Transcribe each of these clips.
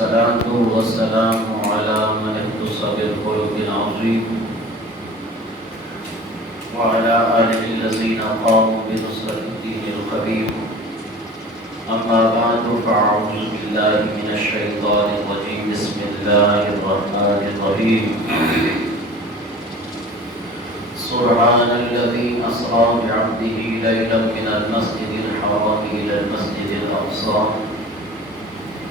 الصلاة والسلام على من اختص بالخلق العظيم وعلى آله الذين قاموا بنصرة الدين القويم. أما بعد فأعوذ بالله من الشيطان الرجيم. بسم الله الرحمن الرحيم. سبحان الذي أسرى بعبده ليلا من المسجد الحرام إلى المسجد الأقصى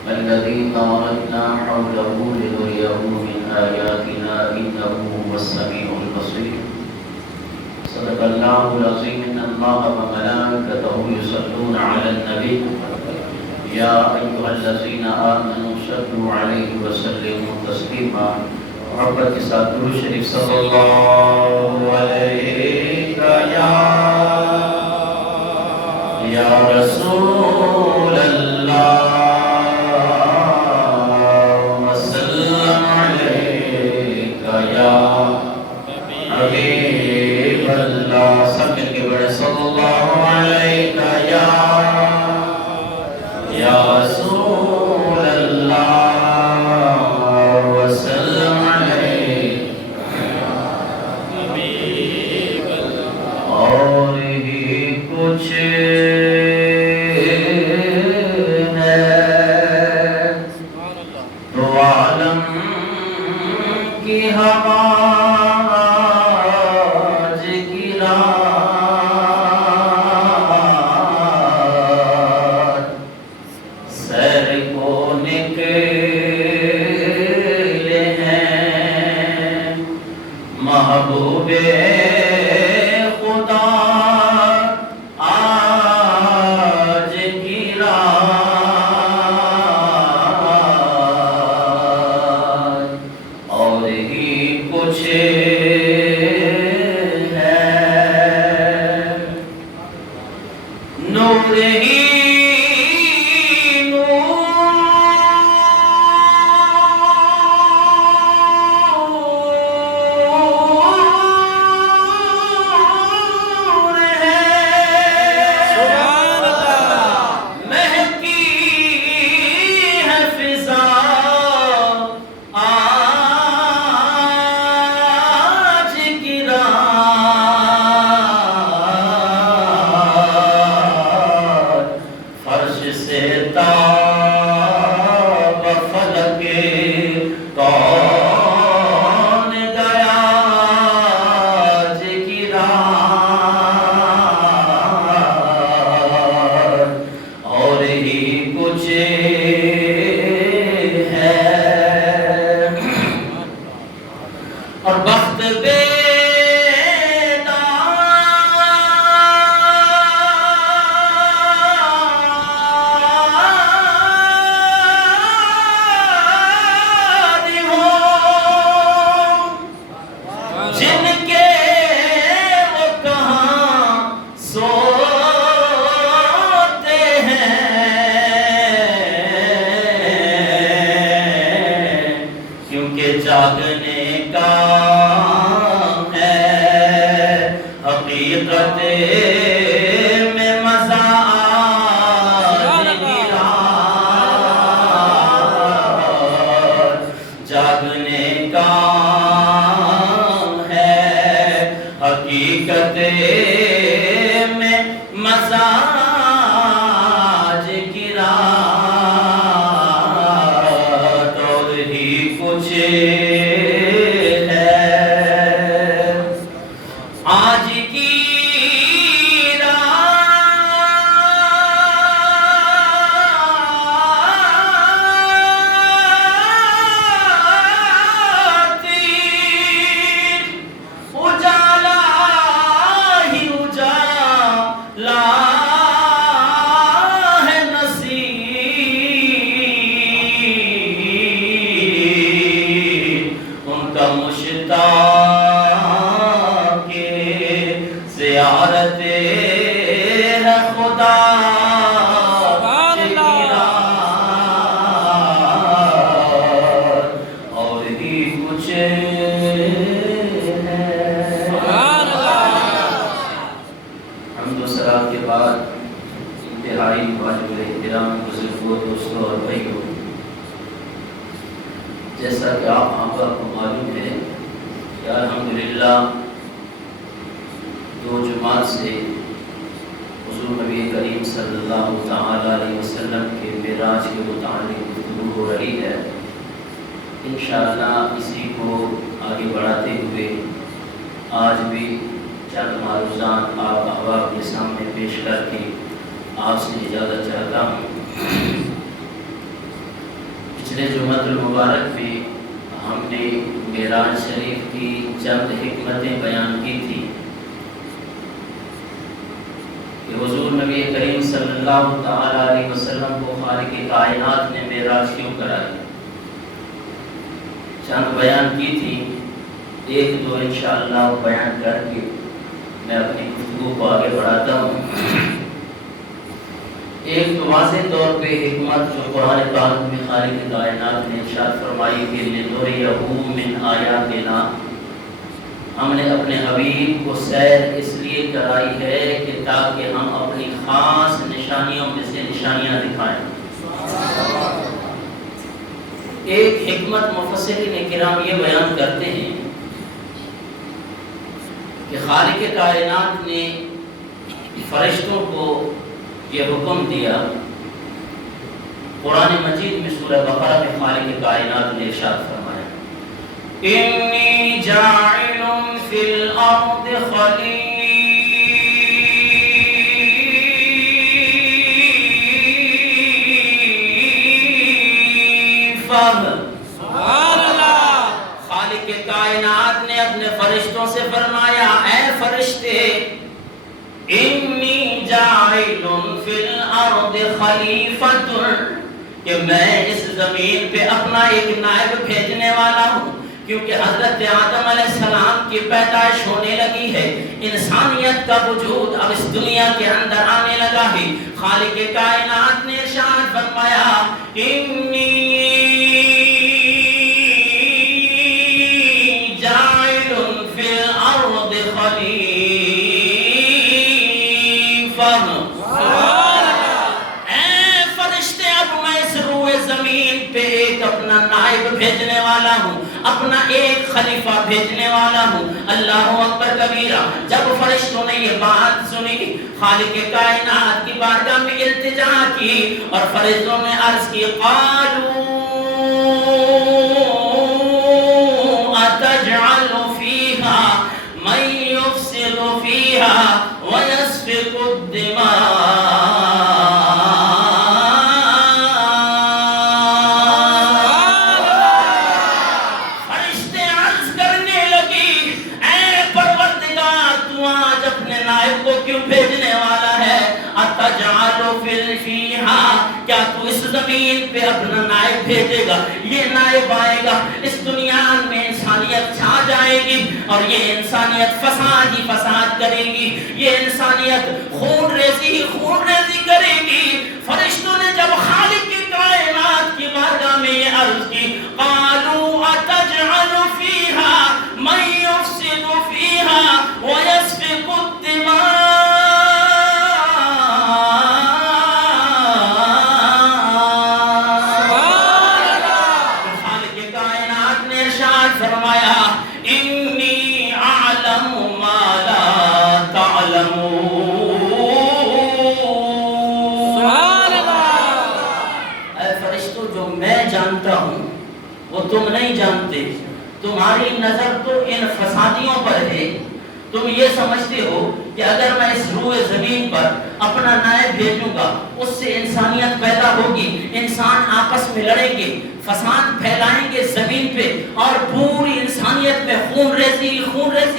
الذي باركنا حوله لنريه من آياتنا إنه هو السميع البصير. صدق الله العظيم. إن الله وملائكته يصلون على النبي يا أيها الذين آمنوا صلوا عليه وسلموا تسليما. محبت کے ساتھ درود شریف صلی اللہ علیہ یا رسول اللہ وسلم علیک یا حبیب اللہ. سب مل کے بڑے صلی اللہ علیہ یا رسول اللہ وسلم اور ہی کچھ ہے تو عالم کی ہوا آج گرا سیر کو نکلے ہیں محبوب جاگنے کا ہے حقیقت میں مزہ جاگنے کا ہے حقیقت میں مزہ انتہائی واجب احترام بزرگوں دوستوں اور بھائیوں، جیسا کہ آپ کو معلوم ہے کہ الحمدللہ 2 جمعات سے حضور نبی کریم صلی اللہ تعالی علیہ وسلم کے معراج کے متعلق گفتگو ہو رہی ہے۔ انشاءاللہ اسی کو آگے بڑھاتے ہوئے آج بھی چند معروضات آپ احباب کے سامنے پیش کر کے آپ سے اجازت چاہتا ہوں۔ پچھلے جمعۃ المبارک میں ہم نے معراج شریف کی چند حکمتیں بیان کی تھی کہ حضور نبی کریم صلی اللہ تعالی علیہ وسلم کو خالق کائنات نے معراج کیوں کرائی، چند بیان کی تھی۔ ایک دو انشاءاللہ بیان کر کے میں اپنی گفتگو کو آگے بڑھاتا ہوں۔ ایک تو واضح طور پہ حکمت جو قرآن پاک میں خالق کائنات نے ارشاد فرمائی کہ لِنُرِيَهُ مِنْ آیاتنا، ہم نے اپنے حبیب کو سیر اس لیے کرائی ہے کہ تاکہ ہم اپنی خاص نشانیوں میں سے نشانیاں دکھائیں۔ ایک حکمت مفسرین کرام یہ بیان کرتے ہیں کہ خالق کائنات نے فرشتوں کو یہ حکم دیا۔ قرآن مجید میں سورہ بقرہ میں خالق کائنات نے ارشاد فرمایا انی جاعل فی الارض خلیفہ سبحان اللہ۔ خالق کائنات نے اپنے فرشتوں سے فرمایا اے فرشتے انی جاعل فی الارض خلیفہ، کہ میں اس زمین پہ اپنا ایک نائب بھیجنے والا ہوں، کیونکہ حضرت آدم علیہ السلام کی پیدائش ہونے لگی ہے، انسانیت کا وجود اب اس دنیا کے اندر آنے لگا ہے۔ خالق کائنات نے ارشاد فرمایا انی جاعل فی الارض خلیفہ، اپنا نائب بھیجنے والا ہوں، اپنا ایک خلیفہ بھیجنے والا ہوں۔ اللہ اکبر کبیرہ۔ جب فرشتوں نے یہ بات سنی، خالق کائنات کی بارگاہ میں التجا کی اور فرشتوں نے عرض کی قالوا اتجعل فیہا من یفسد فیہا ویسفک الدماء۔ کیا تو اس زمین پہ اپنا نائب بھیجے گا؟ یہ نائب آئے گا، اس دنیا میں انسانیت چھا جائے گی اور یہ انسانیت فساد ہی فساد کرے گی، یہ انسانیت خون ریزی کرے گی۔ فرشتوں نے جب خالق کی کائنات کی بارگاہ میں یہ عرض کی قالوا اتجعل فیہا من یفسد فیہا ویسفک الدماء، وہ تم نہیں جانتے، تمہاری نظر تو ان فسادیوں پر ہے۔ تم یہ سمجھتے ہو کہ اگر میں اس روئے زمین پر اپنا نائب بھیجوں گا اس سے انسانیت پیدا ہوگی، انسان آپس میں لڑیں گے، فساد پھیلائیں گے زمین پہ اور پوری انسانیت میں خون ریزی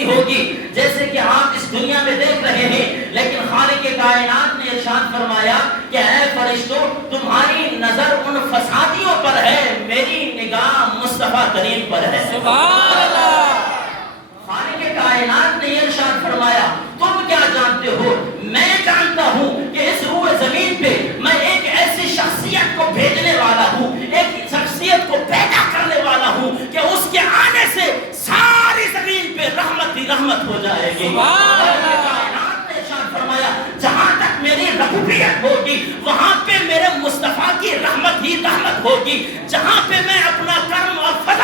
ہوگی، جیسے کہ آپ اس دنیا میں دیکھ رہے ہیں۔ لیکن خالق کائنات نے ارشاد فرمایا کہ اے فرشتوں، تمہاری نظر ان فسادیوں پر ہے، میری نگاہ مصطفیٰ کریم پر ہے۔ سبحان اللہ۔ خالق کائنات نے یہ ارشاد فرمایا تم کیا جانتے ہو؟ میں جانتا ہوں کہ اس روئے زمین پہ میں ایک ایسی شخصیت کو بھیجنے والا ہوں، ایک شخصیت کو پیدا کرنے والا ہوں کہ اس کے آنے سے ساری زمین پہ رحمت ہی رحمت ہو جائے گی۔ کائنات نے ارشاد فرمایا جہاں تک میری ربوبیت ہوگی وہاں پہ میرے مصطفیٰ کی رحمت ہی رحمت ہوگی، جہاں پہ میں اپنا کرم اور فضل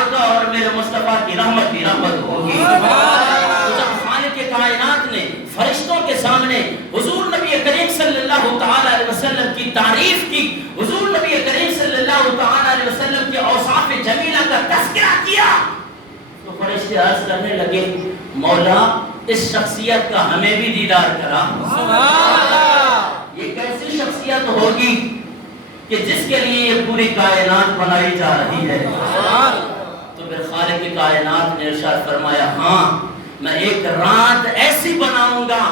آقا اور میرے مصطفیٰ کی رحمت ہوگی۔ تو جب خالق کائنات نے فرشتوں کے سامنے حضور نبی کریم صلی اللہ تعالی علیہ وسلم کی تعریف کی، حضور نبی کریم صلی اللہ تعالی علیہ وسلم کے اوصاف جمیلہ کا تذکرہ کیا، تو فرشتے عرض کرنے لگے مولا اس شخصیت کا ہمیں بھی دیدار کرا۔ یہ کیسی شخصیت ہوگی کہ جس کے لیے یہ پوری کائنات بنائی جا رہی ہے؟ تو پھر خالق کائنات نے ارشاد فرمایا ہاں میں ایک رات ایسی بناؤں گا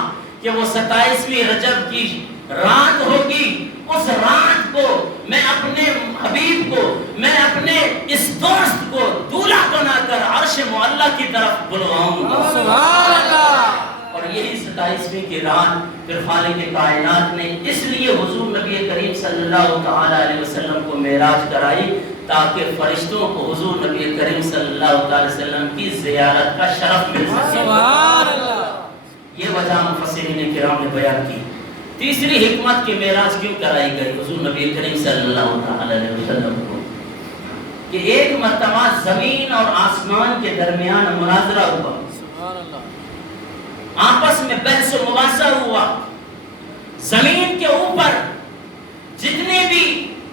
کہ وہ 27ویں رجب کی رات ہوگی، اس رات کو میں اپنے حبیب کو، میں اپنے اس دوست کو دولہا بنا کر عرش معلی کی طرف بلواؤں گا۔ سبحان اللہ۔ اور یہی 27ویں کی رات پھر خالق کائنات نے اس لیے حضور نبی کریم صلی اللہ تعالی علیہ وسلم کو معراج کرائی تاکہ فرشتوں کو حضور نبی کریم صلی اللہ تعالی وسلم کی زیارت کا شرف مل سکے۔ سبحان اللہ۔ یہ وجہ مفسرین کرام نے بیان کی۔ تیسری حکمت کہ معراج کیوں کرائی گئی حضور نبی کریم صلی اللہ تعالی علیہ وسلم کو، کہ ایک مرتبہ زمین اور آسمان کے درمیان مناظرہ ہوا، آپس میں بحث و مباحثہ ہوا۔ زمین کے اوپر جتنے بھی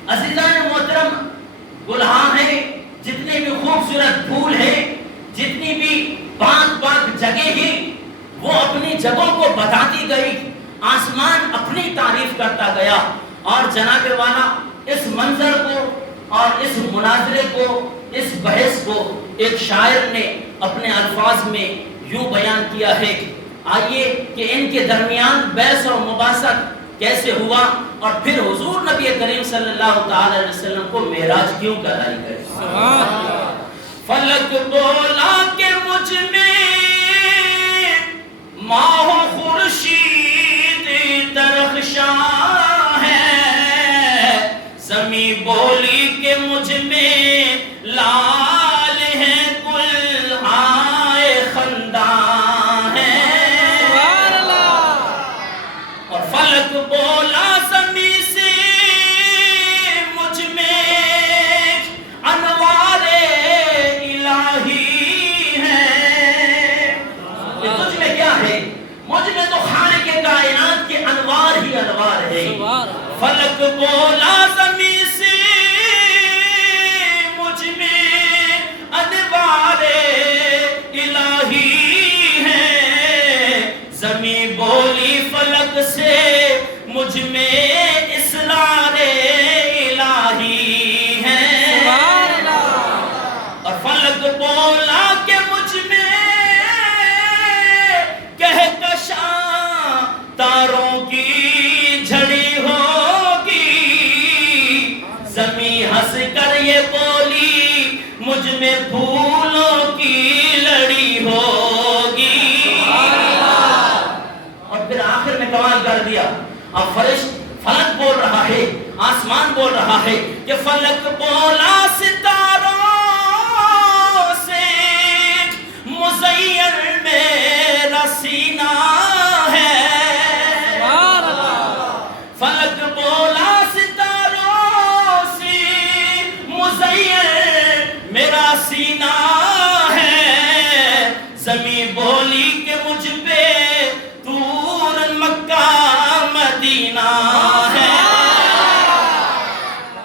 عزیزان محترم گلہاں ہیں، جتنے بھی خوبصورت پھول ہیں، جتنی بھی پاک جگہ ہیں، وہ اپنی جگہوں کو بتاتی گئی، آسمان اپنی تعریف کرتا گیا۔ اور جناب والا اس منظر کو اور اس مناظرے کو، اس بحث کو ایک شاعر نے اپنے الفاظ میں یوں بیان کیا ہے، آئیے کہ ان کے درمیان بحث اور مباحثہ کیسے ہوا اور پھر حضور نبی کریم صلی اللہ تعالی علیہ وسلم کو معراج کیوں کرائی گئی۔ فلک بولا کہ مجھ میں ماہ و خورشید درخشاں ہے، زمین بولی کہ مجھ میں لال ہے گلہائے خنداں ہے، اور فلک بولا زمین سے مجھ میں انوار الہی ہے۔ یہ تجھ میں کیا ہے؟ مجھ میں تو خالق کائنات کے انوار ہی انوار ہے۔ فلک بولا زمین سے مجھ میں انوار الہی ہے، زمین بولی فلک سے مجھ میں اسرار الہی ہے، اور فلک بولا کہ مجھ میں کہکشاں تاروں کی جھڑی ہوگی، زمین ہنس کر یہ بولی مجھ میں پھولوں کی لڑی ہوگی۔ اور پھر آخر میں کمال کر دیا، اب فلک بول رہا ہے، آسمان بول رہا ہے کہ فلک بولا ستاروں سے مزین میرا سینہ ہے، فلک بولا ستاروں سے مزین میرا سینہ ہے، زمین بولی کہ مجھ پہ طور مکہ مدینہ ہے۔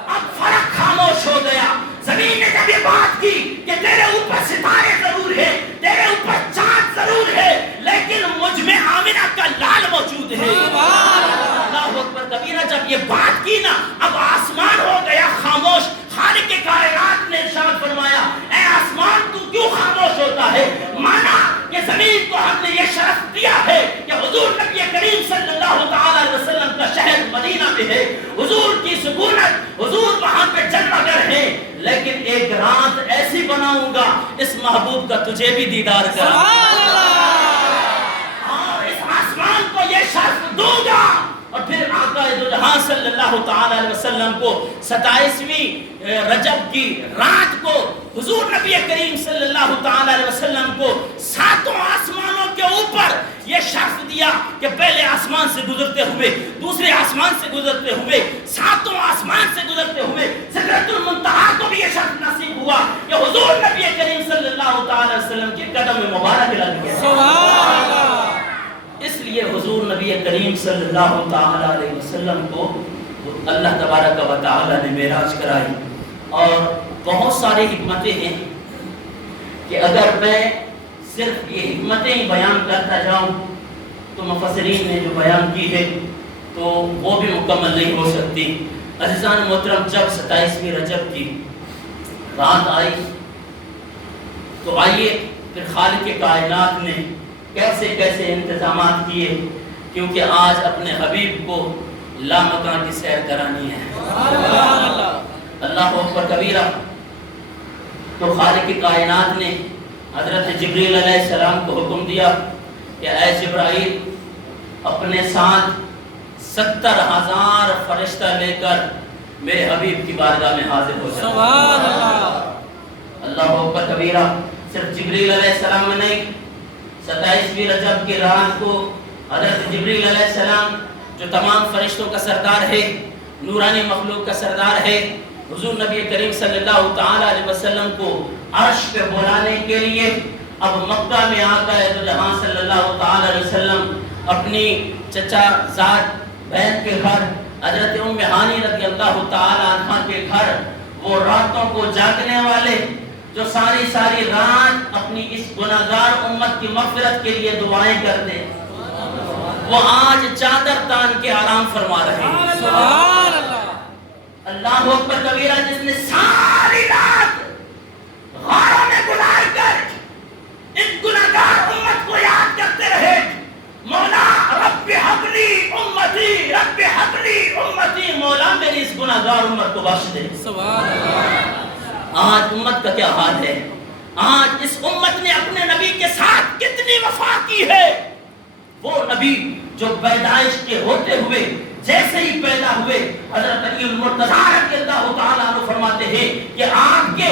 اب فرق خاموش ہو گیا۔ زمین نے جب یہ بات کی کہ تیرے اوپر ستارے ضرور ہے، تیرے اوپر چاند ضرور ہے، لیکن مجھ میں آمنہ کا لال موجود ہے۔ اللہ اکبر کبیرہ، جب یہ بات کی نا اب آسمان ہو گیا خاموش۔ خالق کائنات نے ارشاد فرمایا اے آسمان تو کیوں خاموش ہوتا ہے؟ مانا کہ زمین کو ہم نے یہ شرف دیا ہے کہ حضور نبی کریم صلی اللہ تعالی علیہ وسلم کا شہر مدینہ میں ہے، حضور کی سکونت، حضور وہاں پہ جلوہ گر ہے، لیکن ایک رات ایسی بناؤں گا اس محبوب کا تجھے بھی دیدار کرا، اور اس آسمان کو یہ شرف دوں گا۔ اور پھر آقا دو جہاں صلی اللہ تعالی علیہ وسلم کو 27ویں رجب کی رات کو حضور نبی کریم صلی اللہ تعالی علیہ وسلم کو 7 آسمانوں کے اوپر یہ شرف دیا کہ پہلے آسمان سے گزرتے ہوئے، دوسرے آسمان سے گزرتے ہوئے، 7 آسمان سے گزرتے ہوئے سدرۃ المنتہا کو بھی یہ شرف نصیب ہوا کہ حضور نبی اللہ تعالی علیہ وسلم کو اللہ تبارک و تعالی نے معراج کرائی، اور بہت ساری حکمتیں ہیں کہ اگر میں صرف یہ حکمتیں ہی بیان کرتا جاؤں تو مفسرین نے جو بیان کی ہے تو وہ بھی مکمل نہیں ہو سکتی۔ عزیزان محترم، جب 27ویں رجب کی رات آئی تو آئیے پھر خالق کائنات نے کیسے کیسے انتظامات کیے، کیونکہ آج اپنے حبیب کو لامکان کی سیر کرانی ہے۔ اللہ اکبر کبیرہ۔ تو خالق کائنات نے حضرت جبریل علیہ السلام کو حکم دیا کہ اے جبرائیل، اپنے ساتھ 70,000 فرشتہ لے کر میرے حبیب کی بارگاہ میں حاضر ہو جائے۔ سبحان اللہ۔ اللہ اکبر کبیرہ۔ صرف جبریل علیہ السلام میں نہیں، 27ویں رجب کی رات کو حضرت جبریل علیہ السلام جو تمام فرشتوں کا سردار ہے، نورانی مخلوق کا سردار ہے، حضور نبی کریم صلی اللہ تعالی علیہ وسلم کو عرش پہ بلانے کے لیے اب مکہ میں آقا دو جہاں صلی اللہ تعالی علیہ وسلم اپنی چچا زاد بہن کے گھر حضرت ام ہانی رضی اللہ تعالی عنہ کے گھر، وہ راتوں کو جاگنے والے جو ساری رات اپنی اس گناہگار امت کی مغفرت کے لیے دعائیں کرتے، وہ آج چادر تان کے آرام فرما رہے ہیں۔ سبحان اللہ۔ اللہ اکبر کبیرہ۔ جس نے ساری رات غاروں میں گزار کر اس گناہگار امت کو یاد کرتے رہے، مولا رب حبلی امتی، رب حبلی امتی، مولا میری اس گناہگار امت کو بخش دے۔ سبحان اللہ۔ آج امت کا کیا حال ہے؟ آج اس امت نے اپنے نبی کے ساتھ کتنی وفا کی ہے۔ وہ نبی جو پیدائش کے ہوتے ہوئے جیسے ہی پیدا ہوئے، حضرت علی المرتضیٰ رضی اللہ تعالیٰ عنہ فرماتے ہیں کہ آپ کے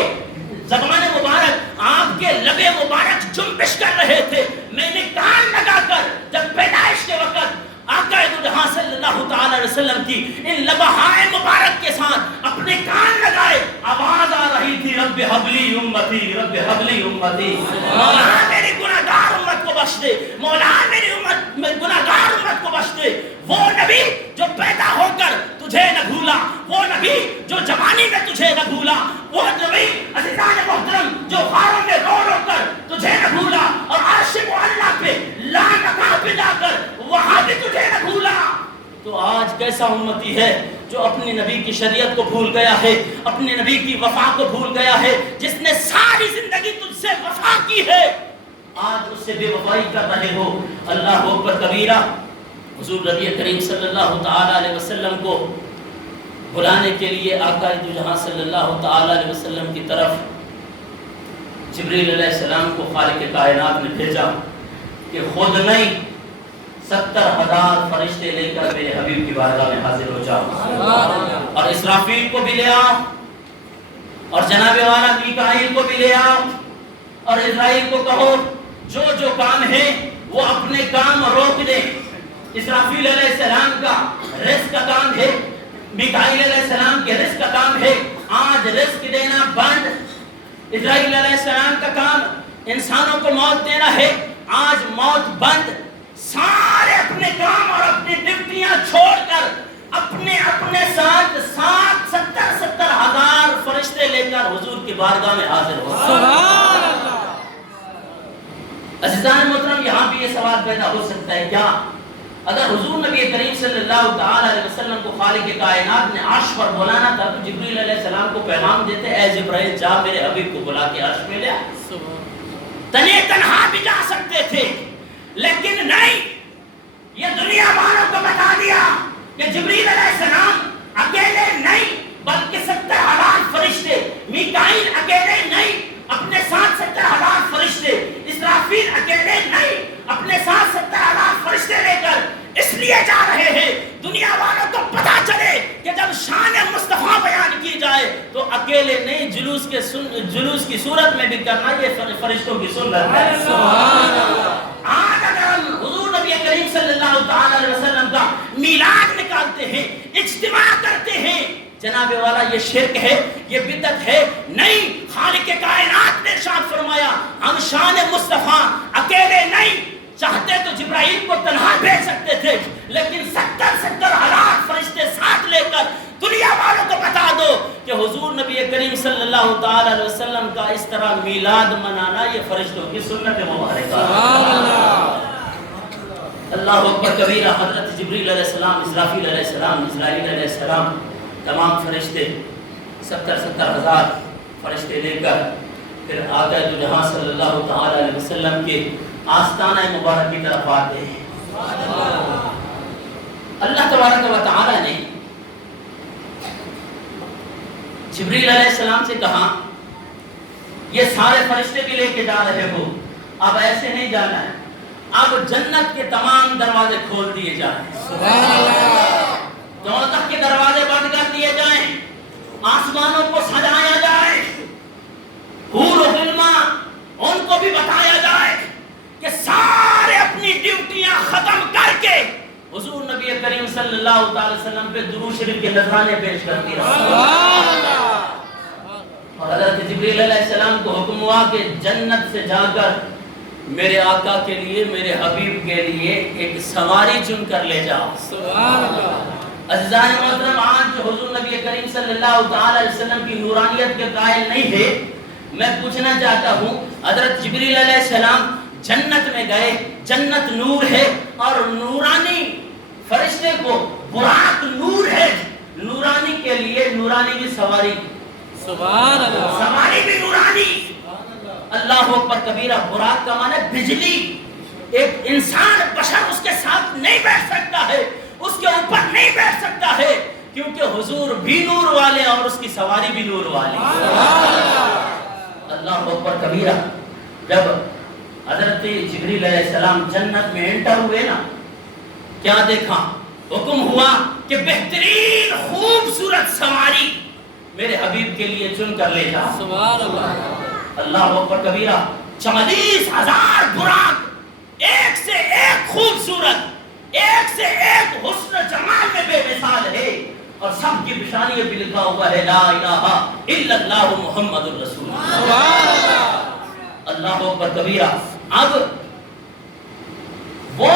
زبان مبارک، آپ کے لب مبارک جنبش کر رہے تھے، میں نے کان لگا کر جب پیدائش کے وقت آقا دو جہاں صلی اللہ تعالی علیہ وسلم کی ان لبہائے مبارک کے ساتھ اپنے کان لگائے، آواز آ رہی تھی رب حبلی امتی، رب حبلی امتی، مولا میری گناہگار امت کو بخش دے، مولا میری امت میں گناہگار امت کو بخش دے۔ وہ نبی جو پیدا ہو کر تجھے نہ بھولا، وہ نبی جو جوانی میں تجھے نہ بھولا، وہ نبی عزیزان محترم جو غاروں میں رو رو کر تجھے نہ بھولا، اور عرش معلیٰ پہ لامکاں پہ جا کر وہاں بھی تجھے نہ بھولا، تو آج کیسا امتی ہے جو اپنے نبی کی شریعت کو بھول گیا ہے، اپنے نبی کی وفا کو بھول گیا ہے، جس نے ساری زندگی تجھ سے وفا کی ہے، آج اس سے بے وفائی کر رہے ہو۔ اللہ اکبر کبیرہ۔ حضور نبی کریم صلی اللہ تعالی علیہ وسلم کو بلانے کے لیے آقا دو جہاں صلی اللہ تعالی علیہ وسلم کی طرف جبریل علیہ السلام کو خالق کائنات نے بھیجا کہ خود نہیں 70,000 فرشتے لے کر میرے حبیب کی بارگاہ میں حاضر ہو جاؤ، اور اسرافیل کو بھی لے آؤ، اور جناب والا میکائیل کو بھی لے آؤ، اور اسرائیل کو کہو جو جو کام ہے وہ اپنے کام روک دیں۔ اسرافیل علیہ السلام کا رزق کا کام ہے، میکائیل علیہ السلام کے رزق کا کام ہے، آج رزق دینا بند۔ اسرائیل علیہ السلام کا کام انسانوں کو موت دینا ہے، آج موت بند۔ سارے اپنے کام اور اپنی ڈیوٹیاں چھوڑ کر اپنے ساتھ 70,000 فرشتے لے کر حضور کی بارگاہ میں حاضر ہو۔ سبحان اللہ۔ عزیزان محترم، یہاں بھی یہ سوال پیدا ہو سکتا ہے، کیا اگر حضور نبی کریم صلی اللہ تعالی علیہ وسلم کو خالق کائنات نے عرش پر بلانا تھا تو جبریل علیہ السلام کو پیغام دیتے، اے جبرائیل جا میرے حبیب کو بلا کے عرش میں لے آ۔ تنے تنہا بھی جا سکتے تھے، لیکن نہیں، یہ دنیا والوں کو بتا دیا کہ جبریل علیہ السلام اکیلے نہیں بلکہ 70,000 فرشتے، میکائیل اکیلے نہیں اپنے ساتھ 70,000 فرشتے، اسرافیل اکیلے نہیں اپنے ساتھ 70,000 فرشتے لے کر اس لیے جا رہے ہیں دنیا والوں کو پتا چلے کہ جب شان مصطفیٰ بیان کی جائے تو اکیلے نہیں، جلوس کی صورت میں بھی کرنا یہ فرشتوں کی سنت ہے۔ سبحان اللہ۔ آج اگر ہم حضور نبی کریم صلی اللہ تعالی علیہ وسلم کا میلاد نکالتے ہیں، اجتماع کرتے ہیں، جناب والا یہ شرک ہے، یہ بدعت ہے؟ نہیں، خالق کائنات نے ارشاد فرمایا ہم شان مصطفیٰ اکیلے نہیں چاہتے تو جبرائیل کو تنہا بھیج سکتے تھے، لیکن 70,000 فرشتے ساتھ لے کر دنیا والوں کو بتا دو کہ حضور نبی کریم صلی اللہ تعالی علیہ وسلم کا اس طرح میلاد منانا یہ فرشتوں کی سنت مبارکہ ہے۔ اللہ اکبر کبیرہ۔ حضرت جبریل علیہ السلام، اسرافیل علیہ السلام، اسرائیل علیہ السلام، تمام فرشتے 70,000 فرشتے لے کر پھر آقا دو جہاں صلی اللہ تعالی علیہ وسلم کے آستانہ مبارک کی طرف آتے ہیں۔ اللہ تبارک و تعالی نے جبریل علیہ السلام سے کہا یہ سارے فرشتے بھی لے کے جا رہے ہو، اب ایسے نہیں جانا ہے، اب جنت کے تمام دروازے کھول دیے جائیں، دوزخ کے دروازے بند کر دیے جائیں، آسمانوں کو سجایا جائے، حور و غلما ان کو بھی بتایا جائے کہ سارے اپنی ڈیوٹیاں ختم کر کے حضور نبی کریم صلی اللہ علیہ وسلم پہ درود شریف کے نذرانے پیش کرتی رہے۔ اور حضرت جبریل علیہ السلام کو حکم ہوا کہ جنت سے جا کر میرے آقا کے لیے، میرے حبیب کے لیے ایک سواری چن کر لے جاؤ۔ عزیزان محترم، آج جو حضور نبی کریم صلی اللہ تعالی علیہ وسلم کی نورانیت کے قائل نہیں ہے، میں پوچھنا چاہتا ہوں حضرت جبریل علیہ السلام جنت میں گئے، جنت نور ہے اور نورانی فرشتے کو براق نور ہے، نورانی کے لیے نورانی بھی سواری، سبحان اللہ، سواری بھی نورانی۔ اللہ اکبر کبیرہ۔ براق کا معنی بجلی، ایک انسان بشر اس کے ساتھ نہیں بیٹھ سکتا ہے، اس کے اوپر نہیں بیٹھ سکتا ہے، کیونکہ حضور بھی نور والے اور اس کی سواری بھی نور والے۔ اللہ اکبر کبیرہ۔ جب حضرت جبریل علیہ السلام جنت میں انٹر ہوئے نا، کیا دیکھا؟ حکم ہوا کہ بہترین خوبصورت سواری میرے حبیب کے لیے چن کر لے جا۔ سبحان اللہ۔ اللہ اکبر کبیرہ۔ 40,000 براق، ایک سے ایک خوبصورت، ایک سے ایک حسن جمال میں بے مثال ہے، اور سب کی نشانی پہ لکھا ہوا ہے لا الہ الا اللہ محمد الرسول اللہ۔ اللہ اکبر کبیرہ۔ اب وہ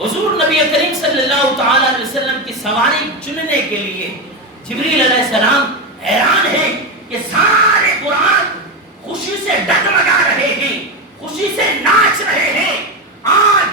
حضور نبی کریم صلی اللہ تعالی علیہ وسلم کی سواری چننے کے لیے جبریل علیہ السلام حیران ہیں کہ سارے قرآن خوشی سے ڈگمگا رہے ہیں، خوشی سے ناچ رہے ہیں، آج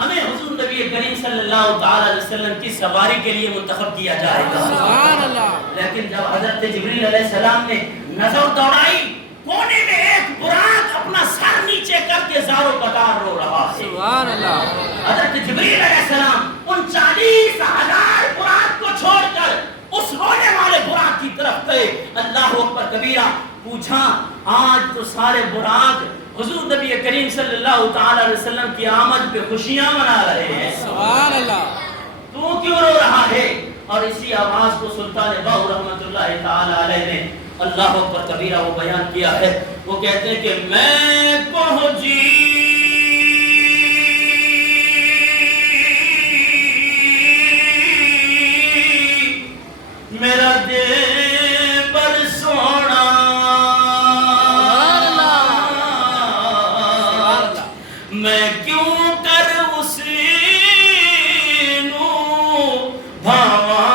ہمیں حضور نبی کریم صلی اللہ تعالی علیہ وسلم کی سواری کے لیے منتخب کیا جائے گا۔ سبحان اللہ۔ لیکن جب حضرت جبریل علیہ السلام نے نظر دوڑائی، کونے میں ایک براق اپنا سر نیچے کر کے زاروں قطار رو رہا ہے۔ سبحان اللہ۔ حضرت جبریل علیہ السلام ان 40,000 براق کو چھوڑ کر اس رونے والے براق کی طرف گئے۔ اللہ اکبر کبیرہ۔ پوچھا آج تو سارے براق حضور نبی کریم صلی اللہ تعالی علیہ وسلم کی آمد پہ خوشیاں منا رہے ہیں، سبحان اللہ، تو کیوں رو رہا ہے؟ اور اسی آواز کو سلطان باہو رحمت اللہ تعالی علیہ نے اللہ اکبر کبیرہ وہ بیان کیا ہے۔ وہ کہتے ہیں کہ میں پہنچی میرا دل پر سونا، میں کیوں کر اسی نو بھاواں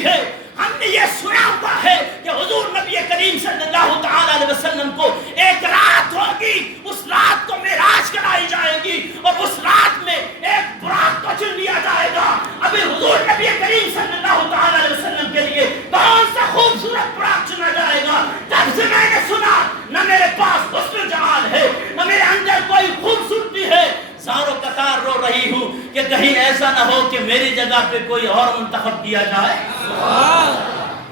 ہوتی ہے. ہم نے یہ سنا ہوا ہے کہ حضور نبی کریم صلی اللہ تعالی علیہ وسلم کو ایک رات ہوگی, اس رات کو معراج کرائی جائے گی اور اس رات میں ایک براق کو چن لیا جائے گا. ابھی حضور نبی کریم صلی اللہ تعالی علیہ وسلم کے لیے کون سا خوبصورت براق چنا جائے گا. جب سے میں نے سنا, نہ میرے پاس حسن جمال ہے, نہ میرے اندر کوئی خوبصورتی ہے, زاروں قطار رو رہی ہوں کہ کہیں ایسا نہ ہو کہ میری جگہ پہ کوئی اور منتخب کیا جائے.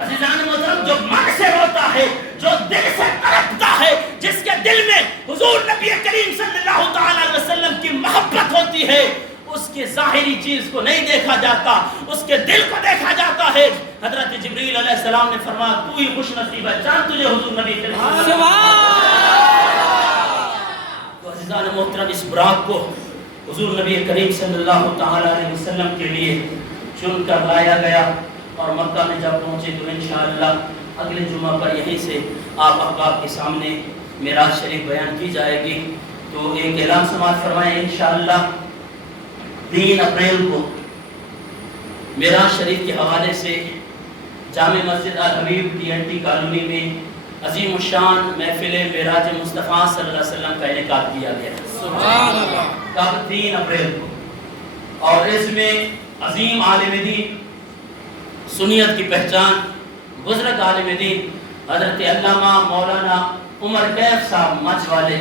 عزیزان محترم, جو من سے روتا ہے, جو دل سے تڑپتا ہے, جس کے دل میں حضور نبی کریم صلی اللہ تعالی علیہ وسلم کی محبت ہوتی ہے, اس کے ظاہری چیز کو نہیں دیکھا جاتا, اس کے دل کو دیکھا جاتا ہے. حضرت جبریل علیہ السلام نے فرمایا تو ہی خوش نصیب ہے, جان تجھے حضور نبی کریم صلی اللہ علیہ محترم اس براق کو حضور نبی کریم صلی اللہ تعالی علیہ وسلم کے لیے چن کر لایا گیا. اور مکہ میں جب پہنچے تو انشاءاللہ اگلے جمعہ پر یہیں سے آپ احباب کے سامنے معراج شریف بیان کی جائے گی. تو ایک اعلان سماعت فرمائیں. انشاءاللہ 3 اپریل کو معراج شریف کے حوالے سے جامع مسجد الحبیب TNT کالونی میں عظیم الشان محفل معراج مصطفیٰ صلی اللہ علیہ وسلم کا انعقاد کیا گیا ہے. سبحان اللہ. کب 3 اپریل کو. اور اس میں عظیم عالم دین, سنیت کی پہچان, بزرگ عالم دین حضرت علامہ مولانا عمر کیف صاحب مچ والے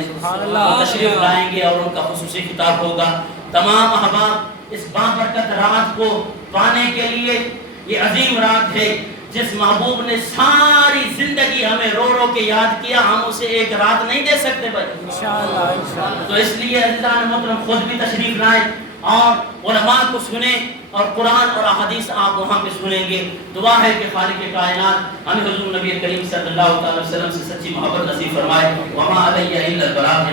تشریف لائیں گے اور ان کا خصوصی خطاب ہوگا. تمام احباب اس بابرکت رات کو پانے کے لیے, یہ عظیم رات ہے جس محبوب نے ساری زندگی ہمیں رو رو کے یاد کیا, ہم اسے ایک رات نہیں دے سکتے بھائی انشاءاللہ. تو اس لیے عزیزان محترم خود بھی تشریف لائیں اور علماء کو سنیں اور قرآن اور احادیث آپ وہاں پہ سنیں گے. دعا ہے کہ خالق کائنات ہمیں حضور نبی کریم صلی اللہ علیہ وسلم سے سچی محبت نصیب فرمائے. وما علیہ الا البلاغ.